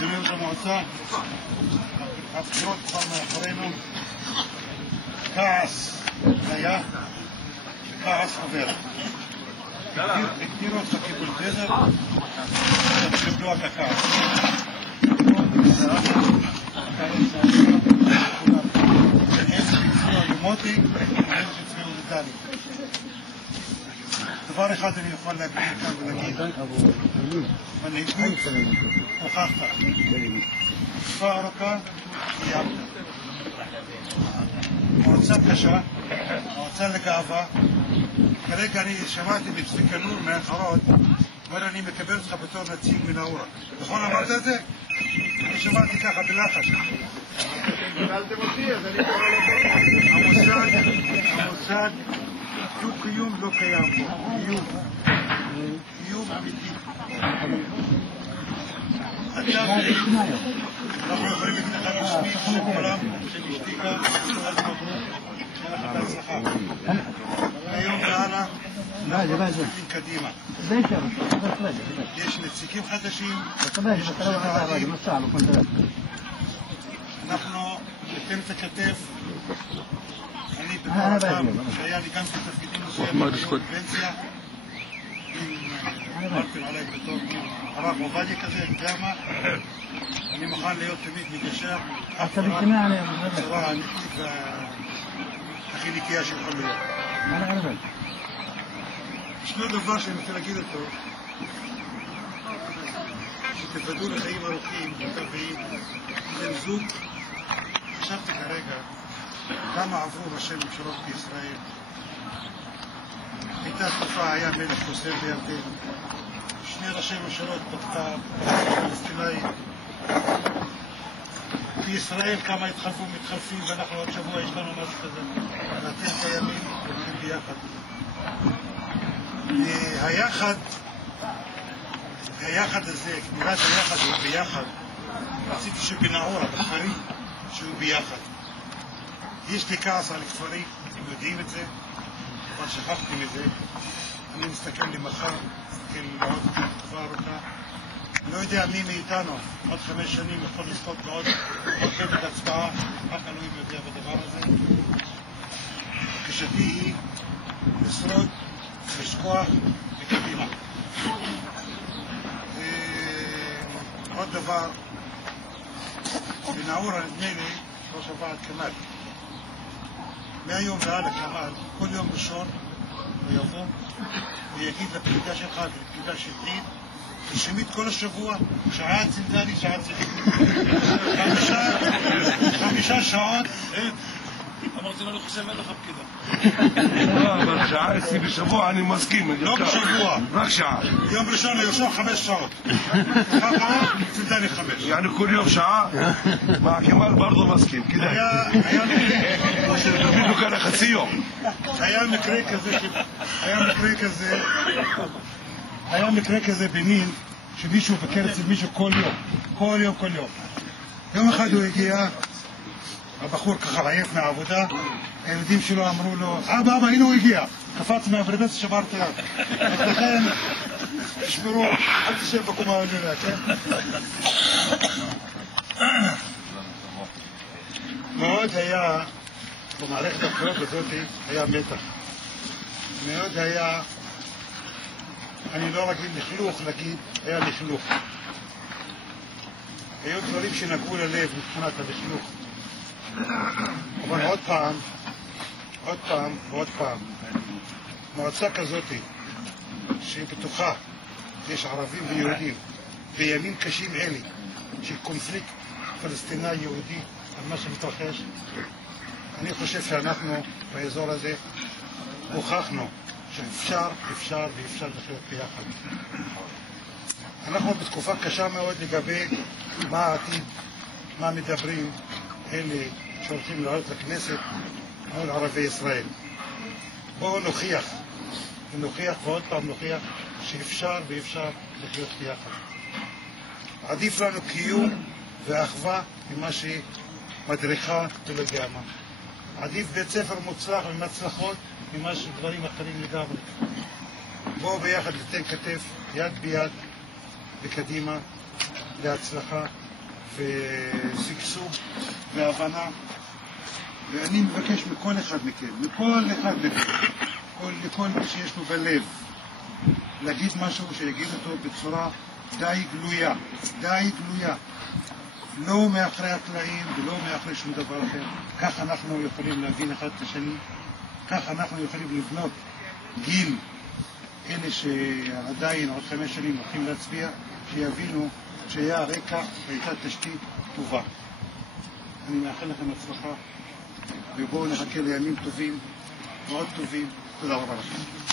אדוני ראש המועצה, הבחירות כבר מאחורינו, כעס היה, כעס עובר. הגדירו אותך כבולדזר, צריך לבלוע את הכעס. הם שהצביעו למוטי, הם שהצביעו לדני. דבר אחד אני יכול להגיד כאן ולהגיד, מנהיגות הוכחת, תקופה ארוכה קיימת. מועצה קשה, מועצה לגאווה. כרגע אני שמעתי בצביקה נור מהאחרות, אומר אני מקבל אותך בתור נציג מנאורה. נכון אמרת את זה? אני שמעתי ככה בלחץ. קיבלתם אותי, אז אני קורא לזה. המוסד דו-קיום לא קיים פה. קיום אמיתי. אנחנו יכולים להגיד לך בשמי של כולם, של אשתי כאן, אז מברוק, שאנחנו בהצלחה. היום והלאה, אנחנו מסתכלים קדימה. יש נציגים חדשים, יש חדשים. אנחנו ניתן את הכתף. אני בפעם שהיה לי גם כתפקידים מסוימים בפנסיה, אמרתם עליי בתור הרב עובדיה כזה, גרמה, אני מוכן להיות תמיד מגשר, בצורה האמיתית והכי נקייה שיכול להיות. ישנו דבר שאני רוצה להגיד אותו, שתוודאו לחיים ארוכים, בן זוג, חשבתי כרגע, כמה עברו ראשי ממשלות בישראל. הייתה תקופה, היה מלך חוסר בירדן, שני ראשי ממשלות בכתב, פלסטינאים. בישראל כמה התחלפו מתחלפים, ואנחנו עוד שבוע יש לנו משהו כזה. אתם קיימים, הולכים ביחד. היחד הזה, כמירת היחד הוא ביחד. רציתי שבנאורה, בכפרים, שהוא ביחד. יש לי כעס על כפרי, אתם יודעים את זה, אבל שכחתי מזה. אני מסתכל למחר, מסתכל לעוד תקופה ארוכה. אני לא יודע מי מאיתנו, עוד 5 שנים יכול לזכות בעוד חלק הצבעה, רק אלוהים יודע בדבר הזה. בקשתי היא לשרוד, לשכוח וקדימה. עוד דבר, בנאורה נדמה לי, ראש הוועד כמאל. מהיום והלאה כמאל, כל יום ראשון הוא יבוא ויגיד לפקידה שלך ולפקידה שלי, תרשמי את כל השבוע, שעה צנדני, שעה צנדני. 5 שעות. אמרתי לו, אני חושב אין לך פקידה. לא, אבל שעה אצלי בשבוע אני מסכים. לא בשבוע. רק שעה. יום ראשון ליושב 5 שעות. ככה, צנדני 5. يعني كل يوم ساعة مع كمال برضه مسكين كده تبينه كان خسيو היה מקרה כזה בנין שמישהו בקר אצל מישהו כל יום. יום אחד הוא הגיע, הבחור ככה עייף מהעבודה, הילדים שלו אמרו לו, אבא, הנה הוא הגיע, קפץ מהברדס שבר את היד. אז לכן, תשמרו, אל תשב בקומה העליונה, כן? מאוד היה, במערכת הבחירות הזאת היה מתח. מאוד היה, אני לא רגיל לכלוך, להגיד, היה לכלוך. היו דברים שנגעו ללב מבחינת הלכלוך. אבל עוד פעם, מועצה כזאת, שהיא בטוחה, יש ערבים ויהודים, בימים קשים אלה, של קונפליקט פלסטיני-יהודי על מה שמתרחש, אני חושב שאנחנו באזור הזה הוכחנו שאפשר לחיות ביחד. אנחנו בתקופה קשה מאוד לגבי מה העתיד, מה מדברים אלה שהולכים לעלות לכנסת מול ערבי ישראל. בואו נוכיח ועוד פעם נוכיח שאפשר לחיות ביחד. עדיף לנו קיום ואחווה ממה שמדריכה ולא יודע מה. עדיף בית ספר מוצלח ומצלחות ממה שדברים אחרים לגמרי. בואו ביחד ניתן כתף, יד ביד, וקדימה, להצלחה ושגשוג והבנה. ואני מבקש מכל אחד מכם, לכל מי שיש לו בלב, להגיד משהו שיגיד אותו בצורה די גלויה, לא מאחרי הקלעים ולא מאחרי שום דבר אחר. כך אנחנו יכולים להבין אחד את השני, כך אנחנו יכולים לבנות גיל, אלה שעדיין עוד 5 שנים הולכים להצביע, שיבינו שהיה הרקע והייתה תשתית טובה. אני מאחל לכם הצלחה, ובואו נחכה לימים טובים, מאוד טובים. תודה רבה לכם.